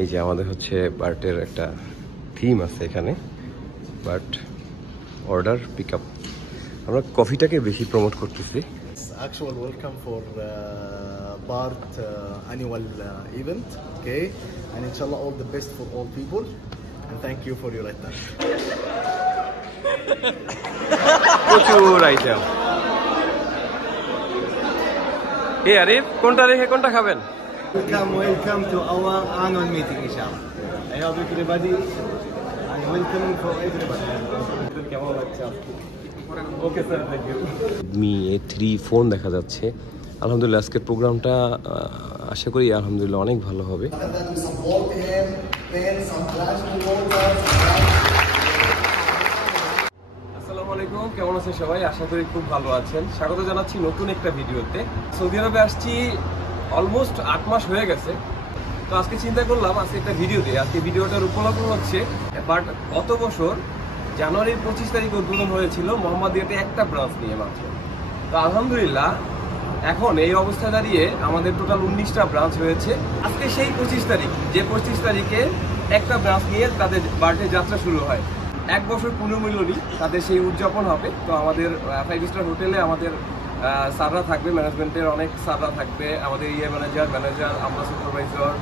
এই যে আমাদের হচ্ছে বার্টের একটা থিম আছে এখানে, বাট অর্ডার পিক আপ। আমরা কফিটাকে বেশি প্রমোট করতেছি। Actual welcome for BART annual event, okay? And inshallah all the best for all people, and thank you for your attention. প্রচুর আইটেম। এই আরিফ, কোনটা রেখে কোনটা খাবেন? Welcome to our annual meeting, inshallah. I hope everybody and welcome for everybody. কেমন লাগছে? Okay sir, thank you. Mi A3 phone দেখা যাচ্ছে। আলহামদুলিল্লাহ আজকের প্রোগ্রামটা আশা করি আলহামদুলিল্লাহ অনেক ভালো হবে। আসসালামু আলাইকুম, কেমন আছেন সবাই? আশা করি খুব ভালো আছেন। স্বাগত জানাচ্ছি নতুন একটা ভিডিওতে। সৌদি আরবে আসছি অলমোস্ট 8 মাস হয়ে গেছে। তো আজকে চিন্তা করলাম আজকে একটা ভিডিও দিই। আজকে ভিডিওটার উপলক্ষ হচ্ছে বাট গত বছর জানুয়ারির 25 তারিখে উদ্বোধন হয়েছিল মোহাম্মদিয়াতে একটা ব্রাঞ্চ নিয়ে মাত্র। তো আলহামদুলিল্লাহ এখন এই অবস্থা দাঁড়িয়ে আমাদের টোটাল 19টা ব্রাঞ্চ হয়েছে। আজকে সেই 25 তারিখ, যে 25 তারিখে একটা ব্রাঞ্চ নিয়ে তাদের বার্থডে যাত্রা শুরু হয়। 1 বছর পুনর্মিলনী তাদের সেই উদযাপন হবে। তো আমাদের 5 স্টার হোটেলে আমাদের স্যাররা থাকবে, ম্যানেজমেন্টের অনেক স্যাররা থাকবে, আমাদের ম্যানেজার, আমরা সুপারভাইজার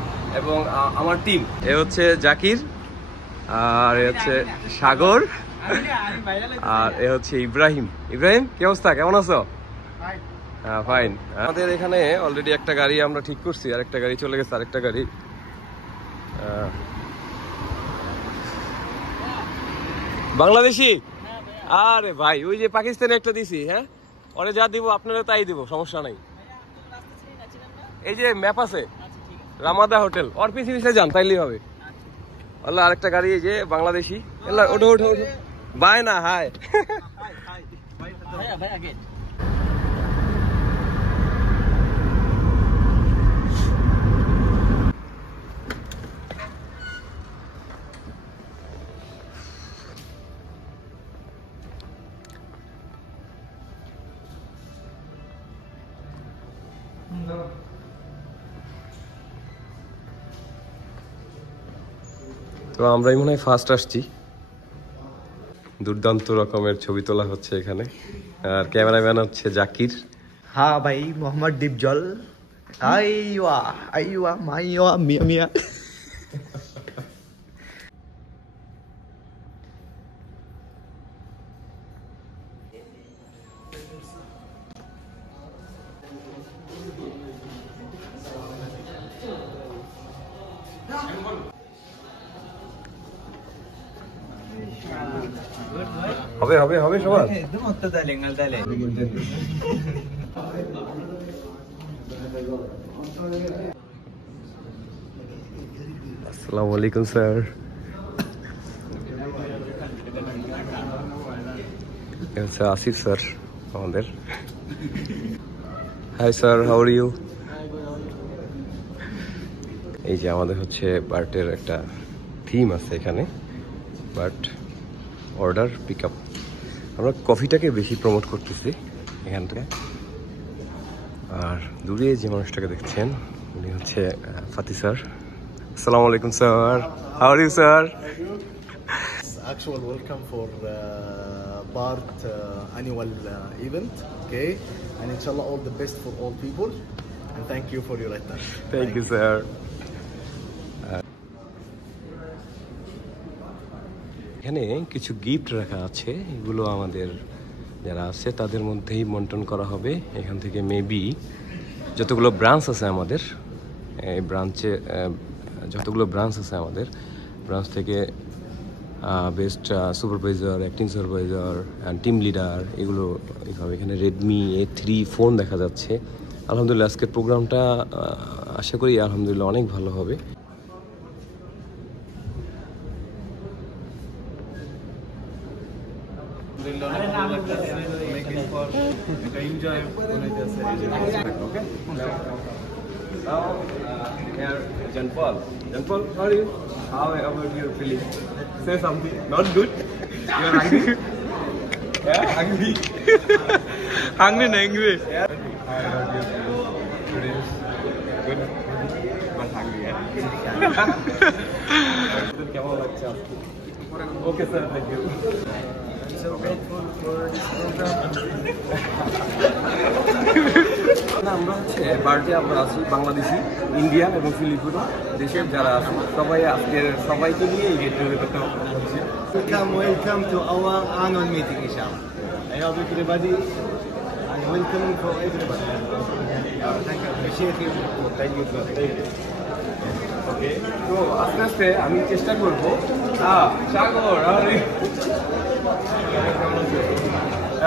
এবং আমার টিম। এ হচ্ছে জাকির, আর এ হচ্ছে সাগর, আর এ হচ্ছে ইব্রাহিম। ইব্রাহিম, কি অবস্থা, কেমন আছো? হ্যাঁ, ফাইন। আমাদের এখানে অলরেডি একটা গাড়ি আমরা ঠিক করছি, আর একটা গাড়ি চলে গেছে, আরেকটা গাড়ি। বাংলাদেশি? আরে ভাই, ওই যে পাকিস্তানে একটা দিছি। হ্যাঁ, ওরে যা দিব আপনারা তাই দিব, সমস্যা নাই। এই যে ম্যাপ আছে রামাদা হোটেল, ওর পিছিয়ে পিছিয়ে যান, তাইলেই হবে। আল্লাহ, আরেকটা গাড়ি, এই যে বাংলাদেশি। আল্লাহ, ওঠো ওঠো ওঠো। বাই না, হাই। তো আমরাই মনে হয় ফার্স্ট আসছি। দুর্দান্ত রকমের ছবি তোলা হচ্ছে এখানে, আর ক্যামেরাম্যান হচ্ছে জাকির। হ্যাঁ ভাই, মোহাম্মদ ডিপজল। আইওয়া আইওয়া মাইওয়া মিয়া মিয়া। হবে হবে হবে সবার। আসসালামু আলাইকুম স্যার। হচ্ছে আসিফ স্যার আমাদের। Hi sir, how are you? এই যে আমাদের হচ্ছে বার্টের একটা থিম আছে এখানে, বাট অর্ডার পিক আপ। আমরা কফিটাকে বেশি প্রমোট করতেছি এখান থেকে। আর দূরে যে মানুষটাকে দেখছেন উনি হচ্ছে ফাতি স্যার। আসসালামু আলাইকুম sir, how are you sir? Actual welcome for BART annual event, okay? And inshallah all the best for all people, and thank you for your attention. Thank you sir. এখানে কিছু গিফট রাখা আছে, এগুলো আমাদের যারা আছে তাদের মধ্যেই বন্টন করা হবে। এখান থেকে মেবি যতগুলো ব্রাঞ্চ আছে আমাদের এই ব্রাঞ্চে, যতগুলো ব্রাঞ্চ আছে আমাদের ব্রাঞ্চ থেকে best supervisor, acting supervisor and team leader, এগুলো এইভাবে এখানে রেডমি A3 ফোন দেখা যাচ্ছে। আলহামদুলিল্লাহ আজকের প্রোগ্রামটা আশা করি আলহামদুলিল্লাহ অনেক ভালো হবে। John Paul, how are you? How about your feeling? Say something. Not good. You are hungry. Yeah, hungry. Hungry, not angry. Yeah. How about your feeling? Today is good. But hungry, yeah. কেমন লাগছে আজকে? Okay sir, thank you. আমরা হচ্ছে বার্থডে আমরা আছি বাংলাদেশি, ইন্ডিয়ান এবং ফিলিপিনো দেশের যারা আছে সবাই আজকের সবাইকে নিয়ে এই গেট টুগেদারটা হচ্ছে। Welcome to our annual meeting, inshallah. I hope everybody and welcome for everybody. Thank you. Appreciate you. Thank you. ওকে, তো আস্তে আস্তে আমি চেষ্টা করবো। সাগর,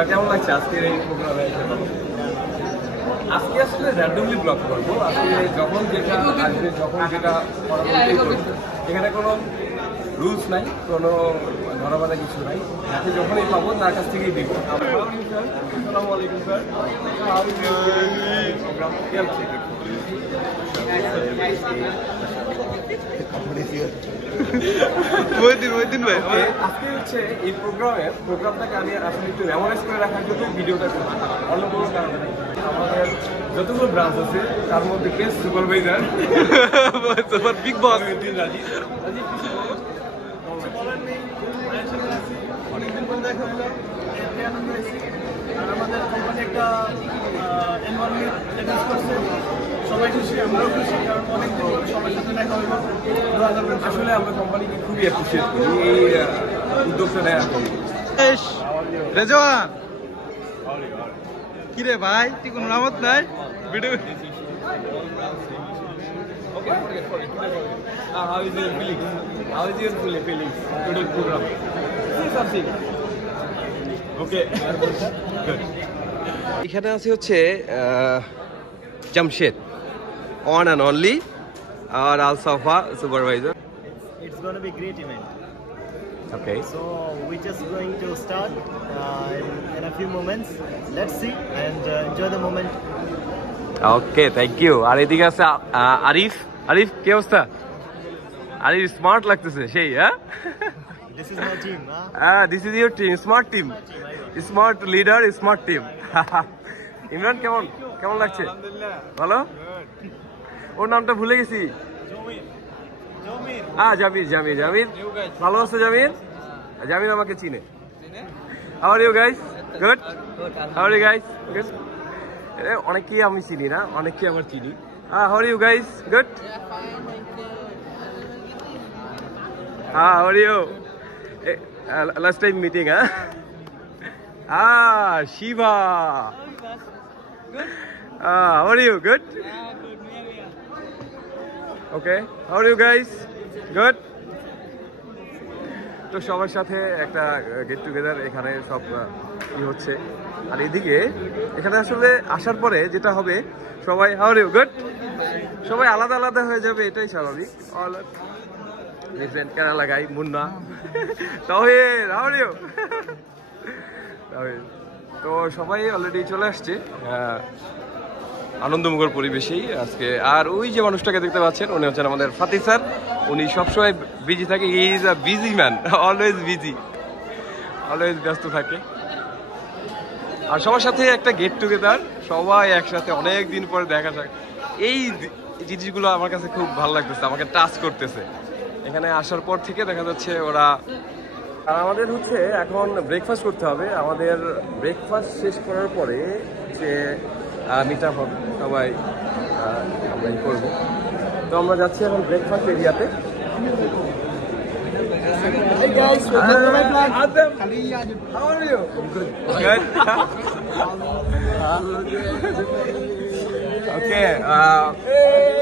কেমন লাগছে আজকের এই প্রোগ্রামে? আজকে আসলে র্যান্ডমলি ব্লগ করবো। আজকে যখন যেটা আসবে, যখন যেটা এখানে কোনো রুলস নাই, কোনো ধরা বাঁধা কিছু নাই। যাকে যখনই পাবো তার কাছ থেকেই দিব। আসসালামু আলাইকুম স্যার। প্রোগ্রাম চলছে। আজকে হচ্ছে এই প্রোগ্রামটাকে আমি আসলে একটু মেমোরাইজ করে রাখার জন্য ভিডিওটা করছি, অন্য কোনো কারণে নেই। আমাদের যতগুলো ব্রাঞ্চ আছে তার মধ্যে বেস্ট সুপারভাইজার বিগ বস রাজীব। অনেকদিন পর দেখা হলো, আনন্দ হয়েছে। আর আমাদের কোম্পানি একটা এনভায়রনমেন্ট অ্যাড্রেস করছে, সবাই খুশি, আমরাও খুশি, কারণ অনেকদিন পর সবার সাথে দেখা হলো। আসলে আমরা কোম্পানিকে খুবই অ্যাপ্রিসিয়েট করি এই উদ্যোগটা নেওয়ার জন্য। রেজওয়ান কিরে ভাই, তুই কোনো নামত নাই video? How is your feelings? How is your feelings today's program? Say something. Okay. Good. এখানে আছে হচ্ছে Jamshed, on and only our Al Safa supervisor. It's going to be a great event. Okay. So we're just going to start in a few moments. Let's see and enjoy the moment. Okay, thank you. আর এদিকে আছে আরিফ। আরিফ, কি অবস্থা? আরিফ স্মার্ট লাগতেছে সেই, হ্যাঁ? This is my team, huh? This is your team, smart team. Smart leader, smart team. Imran, কেমন লাগছে? ভালো? ওর নামটা ভুলে গেছি। জামির। ভালো আছে জামির? জামির আমাকে চিনে। How are you guys? Good? How are you guys? Good? অনেকেই আমি চিনি না, অনেকেই আমার চিনি। How are you guys? Good? How are you? Last time meeting, huh? Shiva. How are you? Good? Okay. How are you guys? Good? তো সবার সাথে একটা গেট টুগেদার এখানে সব কি হচ্ছে। আর এখানে আসলে আসার পরে যেটা হবে, সবাই হাউ আর ইউ গুড, সবাই আলাদা আলাদা হয়ে যাবে, এটাই স্বাভাবিক। কেরালা গাই মুন্না, তাওহিদ, হাউ আর ইউ? তো সবাই অলরেডি চলে আসছে আনন্দমুখর পরিবেশেই আজকে। আর ওই যে মানুষটাকে দেখতে পাচ্ছেন, উনি হচ্ছেন আমাদের ফাতি স্যার। উনি সবসময় বিজি থাকে, he is a busy man, always busy, always ব্যস্ত থাকে। আর সবার সাথে একটা গেট টুগেদার, সবাই একসাথে অনেক দিন পরে দেখা যায়, এই জিনিসগুলো আমার কাছে খুব ভালো লাগতেছে, আমাকে টাচ করতেছে। এখানে আসার পর থেকে দেখা যাচ্ছে ওরা। আর আমাদের হচ্ছে এখন ব্রেকফাস্ট করতে হবে। আমাদের ব্রেকফাস্ট শেষ করার পরে যে মিট আপ হবে, সবাই আমরা করবো। তো আমরা যাচ্ছি এখন ব্রেকফাস্ট এরিয়াতে। Hey guys, welcome to my vlog. How are you? Good. ওকে,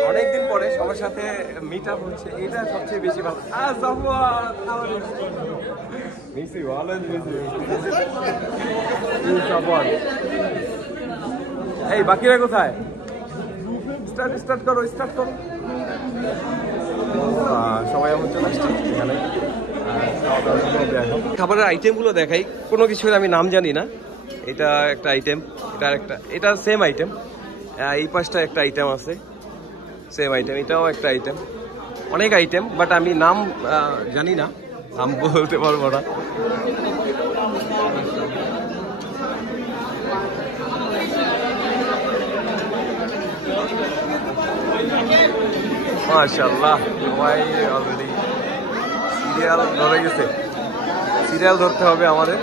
অনেকদিন পরে সবার সাথে মিট আপ হচ্ছে, এটা সবচেয়ে বেশি ভালো। এই বাকিরা কোথায়? স্টার্ট করো। সবাই আমার চলে আসছে এখানে। খাবারের আইটেমগুলো দেখাই, কোনো কিছুর আমি নাম জানি না। এটা একটা আইটেম, এটা সেম আইটেম। এই পাশটা একটা আইটেম আছে, সেম আইটেম। এটাও একটা আইটেম, অনেক আইটেম, বাট আমি নাম জানি না, নাম বলতে পারবো না। মাশাআল্লাহ সবাই অলরেডি সিরিয়াল ধরে গেছে। সিরিয়াল ধরতে হবে আমাদের।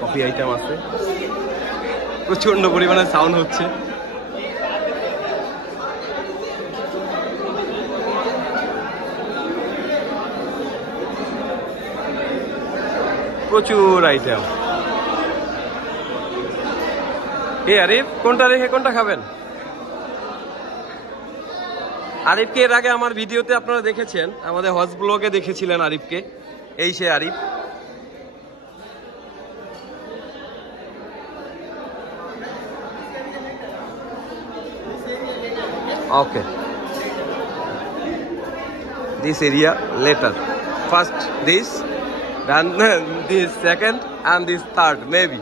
কফি আইটেম আছে, প্রচন্ড পরিমাণে সাউন্ড হচ্ছে। প্রচুর আইটেম। কে আরিফ, কোনটা রেখে কোনটা খাবেন? আরিফকে এর আগে আমার ভিডিওতে আপনারা দেখেছেন, আমাদের হজ ব্লগে দেখেছিলেন আরিফকে। এই সে Arif. Okay, this area later. First this, then this second, and this third maybe.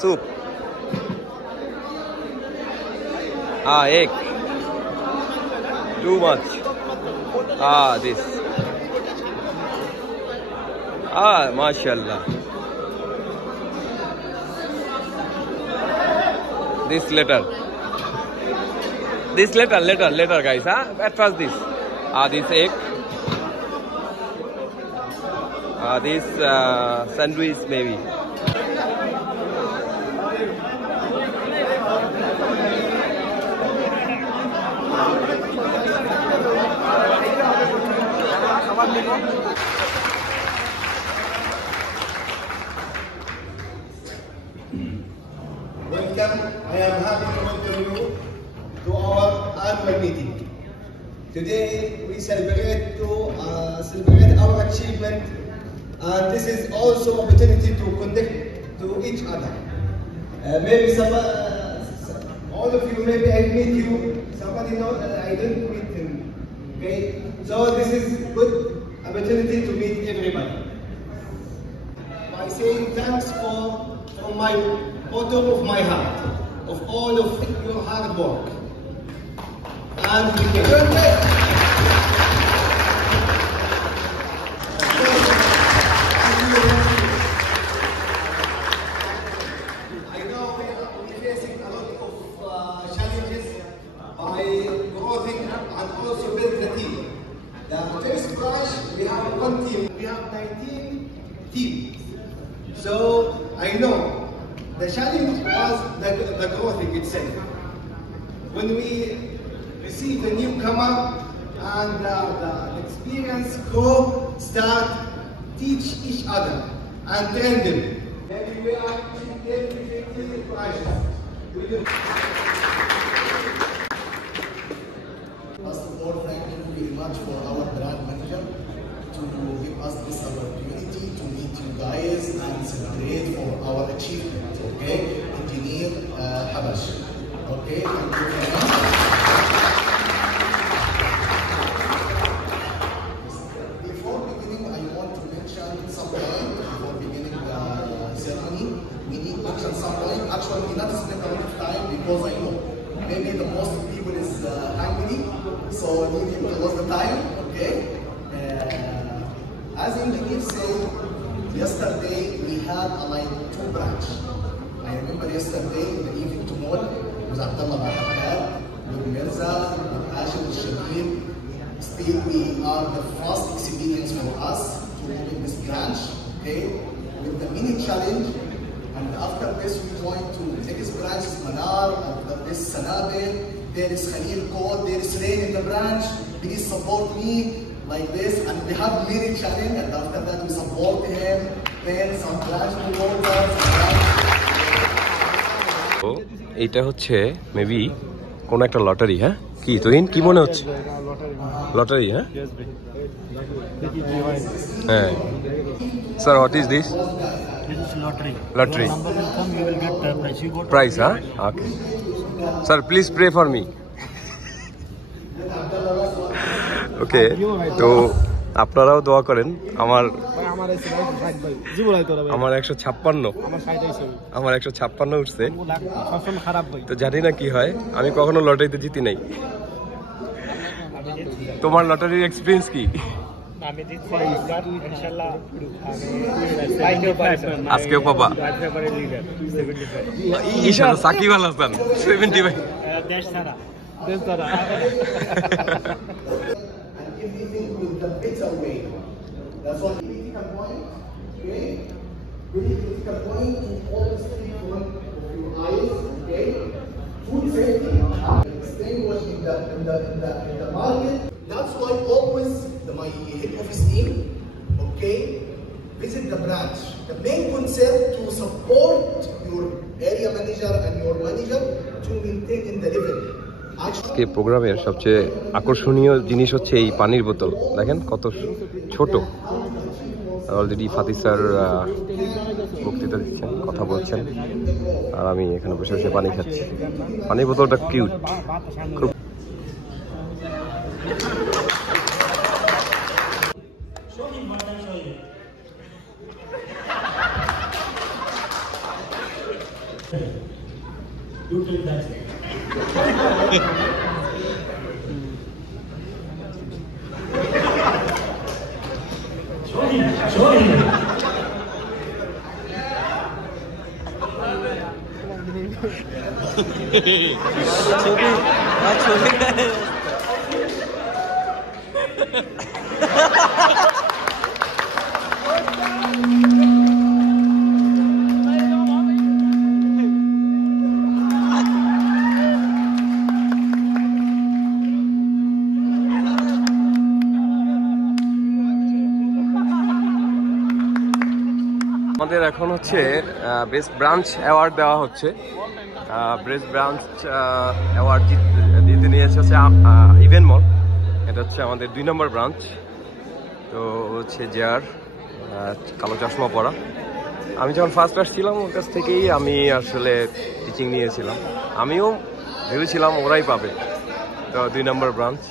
Soup. Egg. Too much. This. Mashallah. This later. This later guys, at first this. This egg. This sandwich maybe. Welcome. I am happy to welcome you to our annual meeting. Today we celebrate our achievement, and this is also opportunity to connect to each other. Maybe all of you, maybe I meet you. Somebody knows I didn't meet him. Okay, so this is good opportunity to meet everybody. By saying thanks from my bottom of my heart, of all of your hard work. And I know we're facing a lot of challenges by growing and also build the team. The first batch, we have one team. We have 19 teams. So I know the challenge was the growing itself. When we receive a newcomer and the experienced crew start teach each other and train them. Then we are First of all, thank you very much for our brand manager to give us this opportunity to meet you guys and celebrate for our achievement. Okay, Engineer Habash. Okay, thank you very much. Before beginning, I want to mention something. Before beginning the ceremony, we need to mention something. Actually, we not spend a lot of time because I know maybe the most people is hungry, so we need to close the time. Okay. As engineer said, yesterday we had like 2 branches. I remember yesterday in the evening to mall with Abdullah Bahad, with Mirza, with Ashim Shakir. Still, we are the first experience for us to open this branch, okay, with the mini challenge. And after this, we're going to next branch is Manar, after this Sanabe, there is Khalil Code, there is Rain in the branch. Please support me like this, and we have mini challenge, and after that we support him, then some branch promoters. এইটা হচ্ছে মেবি কোন একটা লটারি। হ্যাঁ, কি তুহিন, কি মনে হচ্ছে? লটারি। হ্যাঁ হ্যাঁ sir, what is this? This is lottery. Lottery. Your number will come, you will get prize. You got Price, huh? Okay. Sir, please pray for me. Okay. তো আপনারাও দোয়া করেন। আমার 156 উঠছে। তো জানি না কি হয়, আমি কখনো লটারিতে জিতি নাই। তোমার লটারির এক্সপিরিয়েন্স কি? আজকেও পাবা ইনশাআল্লাহ। সাকিব আল হাসান 75 And everything with the better way. That's why critical point, okay? Very critical point to always keep one of your eyes, okay? Food safety, extinguish in the market. That's why always my head office team, okay, visit the branch. The main concept to support your area manager and your manager to maintain in the level. আজকে প্রোগ্রামের সবচেয়ে আকর্ষণীয় জিনিস হচ্ছে এই পানির বোতল। দেখেন কত ছোট। অলরেডি ফাতি স্যার বক্তৃতা দিচ্ছেন, কথা বলছেন, আর আমি এখানে বসে বসে পানি খাচ্ছি। পানির বোতলটা কিউট, খুব আমাদের এখন হচ্ছে বেস্ট ব্রাঞ্চ অ্যাওয়ার্ড দেওয়া হচ্ছে। বেস্ট ব্রাঞ্চ অ্যাওয়ার্ড দিতে নিয়েছে হচ্ছে ইভেন্ট মল। এটা হচ্ছে আমাদের 2 নম্বর ব্রাঞ্চ। তো হচ্ছে যার কালো চশমা পরা। আমি যখন ফার্স্ট আসছিলাম ওর কাছ থেকেই আমি আসলে টিচিং নিয়েছিলাম। আমিও ভেবেছিলাম ওরাই পাবে। তো 2 নম্বর branch.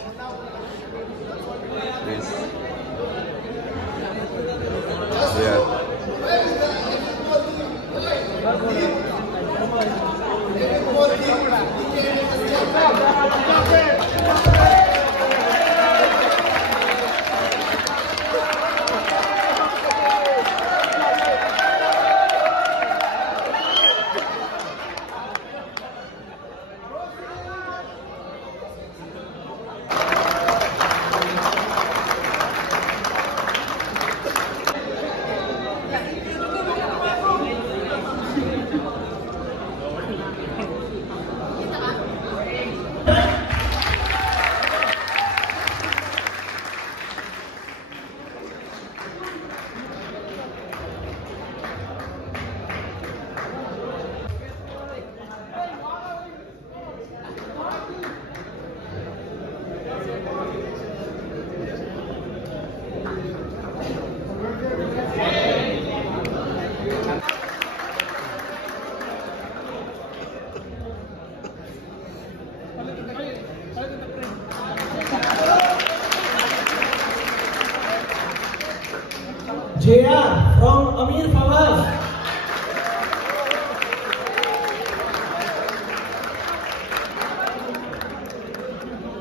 JR from Amir Fawaz.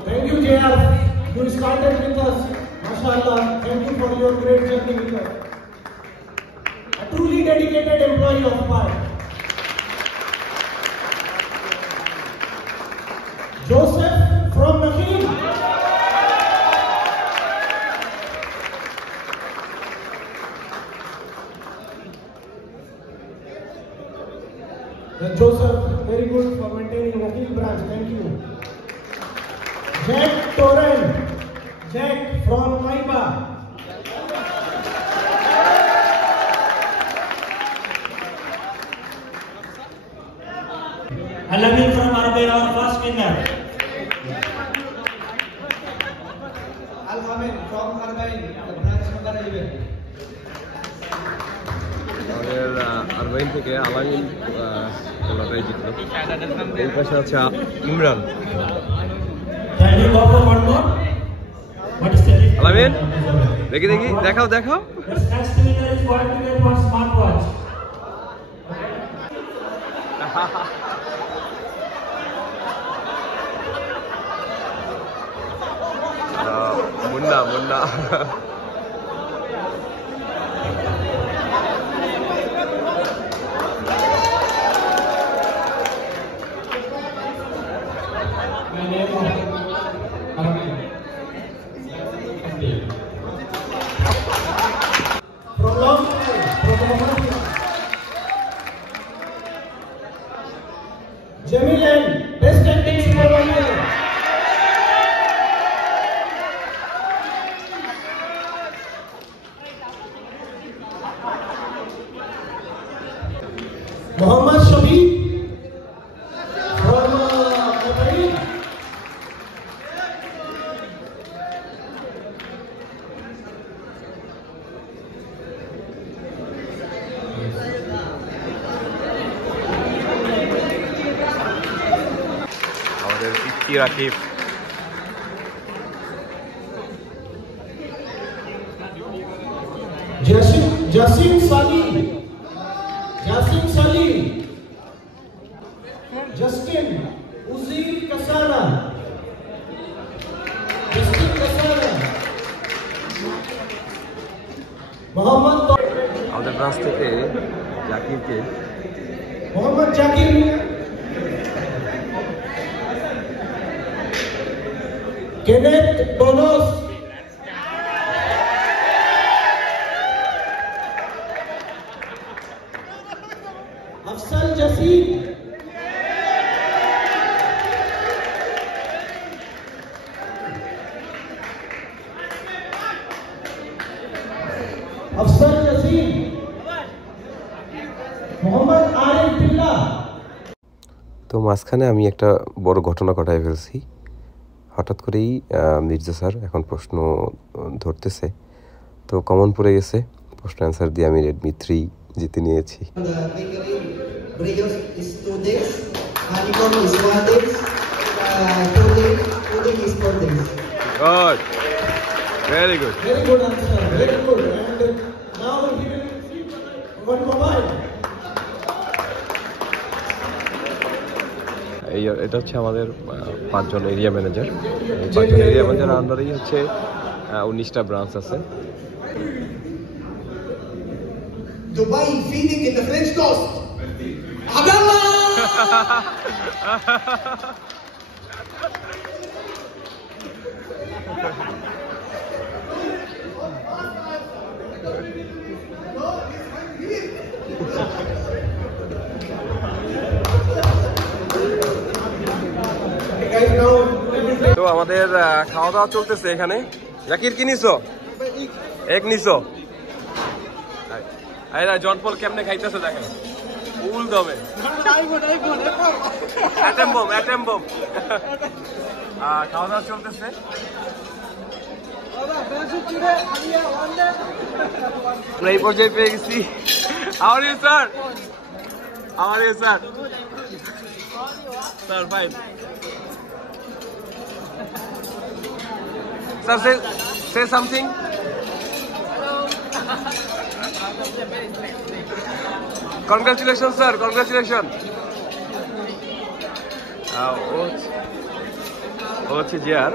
Thank you, JR. You started with us. MashaAllah. Thank you for your great journey with us. A truly dedicated employee of PAR. Joseph from Nakheel. Joseph, very good for maintaining Nakheel branch. Thank you. Jack Toran. Jack from Maiba. Alamin from Arbain, our first winner. Al-Amin from Arbain, the branch number 11. আমাদের আরবাইন থেকে আলামিন লটারি জিতল। এই পাশে আছে ইমরান। আলামিন দেখি দেখি, দেখাও দেখাও। মুন্না Munna My name Lucky Rakib. Jasim Salih. Justin Uzir Kasana. Mohammad আমাদের ব্রাঞ্চ থেকে জাকিরকে Mohammad Jakir. Kenneth Donos. Afsal Jassim. Afsal Jassim. Mohammad Arif Billah. তো মাঝখানে আমি একটা বড় ঘটনা ঘটায় ফেলছি। হঠাৎ করেই মির্জা স্যার এখন প্রশ্ন ধরতেছে, তো কমন পড়ে গেছে। প্রশ্ন অ্যান্সার দিয়ে আমি Redmi 3 জিতে নিয়েছি। Brigos is 2 days, honeycomb is 1 day, pudding is 4 days. Good. Very good. Very good answer. Very good. And now he will receive one mobile. এটা হচ্ছে আমাদের 5 জন এরিয়া ম্যানেজার। 5 জন এরিয়া ম্যানেজার আন্ডারেই হচ্ছে 19টা ব্রাঞ্চ আছে। Dubai feeding in the French toast. Abdallah! তো আমাদের খাওয়া দাওয়া চলতেছে এখানে। জাকির কি নিছো? এক নিছো? আরে জনপল কেমনে খাইতেছে দেখেন, ফুল দমে। Atom bomb. খাওয়া দাওয়া চলতেছে। এই পর্যায়ে পেয়ে গেছি। How are you, sir? How are you, sir? Sir, fine. Sir, say something. Congratulations, sir. Congratulations. ও হচ্ছে জিয়ার।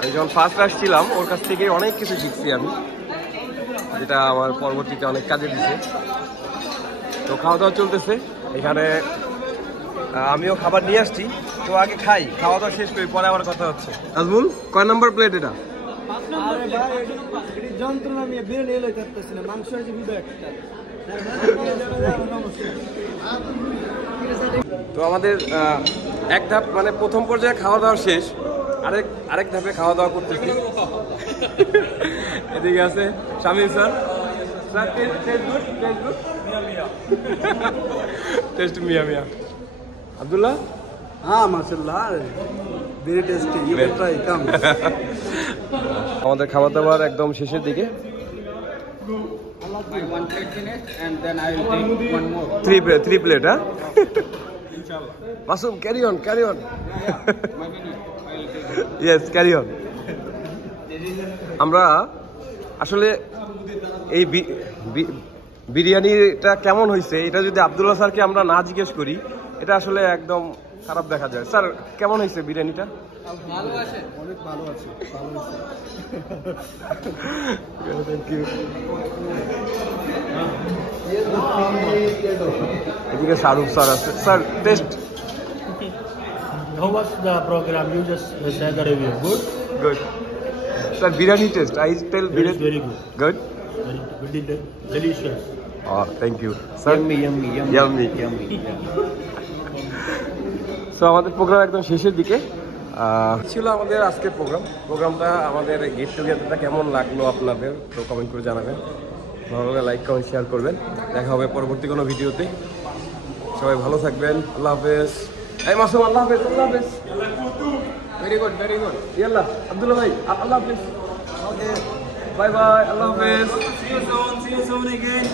আমি যখন ফার্স্ট আসছিলাম ওর কাছ থেকে অনেক কিছু শিখছি আমি, যেটা আমার পরবর্তীতে অনেক কাজে দিছে। তো খাওয়া দাওয়া চলতেছে এখানে। আমিও খাবার নিয়ে আসছি, তো আগে খাই, খাওয়া দাওয়া শেষ করি, পরে আবার কথা হচ্ছে। নাজমুল, কয় নাম্বার প্লেট এটা? যন্ত্রণা আমি বের নিয়ে করতেছি না, মাংস আছে বুঝে একটা। তো আমাদের এক ধাপ মানে প্রথম পর্যায়ে খাওয়া দাওয়া শেষ, আরেক ধাপে খাওয়া দাওয়া করতেছি। এদিকে আছে শামিল স্যার। স্যার টেস্ট মিয়া। আব্দুল্লাহ? হ্যাঁ মাশাআল্লাহ, very tasty, you can try, come. আমাদের খাবার দাবার একদম শেষের দিকে। Three plate, huh? Masum, carry on. Yes, carry on. আমরা আসলে এই বিরিয়ানিটা কেমন হয়েছে এটা যদি আব্দুল্লাহ স্যারকে আমরা না জিজ্ঞেস করি, এটা আসলে একদম খারাপ দেখা যায়। স্যার, কেমন হয়েছে বিরিয়ানিটা? ভালো আছে, অনেক ভালো আছে, ভালো আছে। Thank you. এদিকে শাহরুখ স্যার আছে। Sir, test. How was the program? You just said the review. Good? Sir, biryani taste. I tell biryani. Very good. Good? Very delicious. Oh, thank you. Sir? Yummy. So, আমাদের প্রোগ্রাম একদম শেষের দিকে ছিল আমাদের আজকের প্রোগ্রামটা। আমাদের গেট টুগেদারটা কেমন লাগলো আপনাদের, তো কমেন্ট করে জানাবেন। ভালো লাগলে লাইক কমেন্ট শেয়ার করবেন। দেখা হবে পরবর্তী কোনো ভিডিওতে। সবাই ভালো থাকবেন। আল্লাহ হাফেজ। এই মাসুম, আল্লাহ হাফেজ। Very good. ইয়াল্লা আব্দুল্লাহ ভাই, আল্লাহ হাফেজ। ওকে, বাই। আল্লাহ হাফেজ। See you soon again.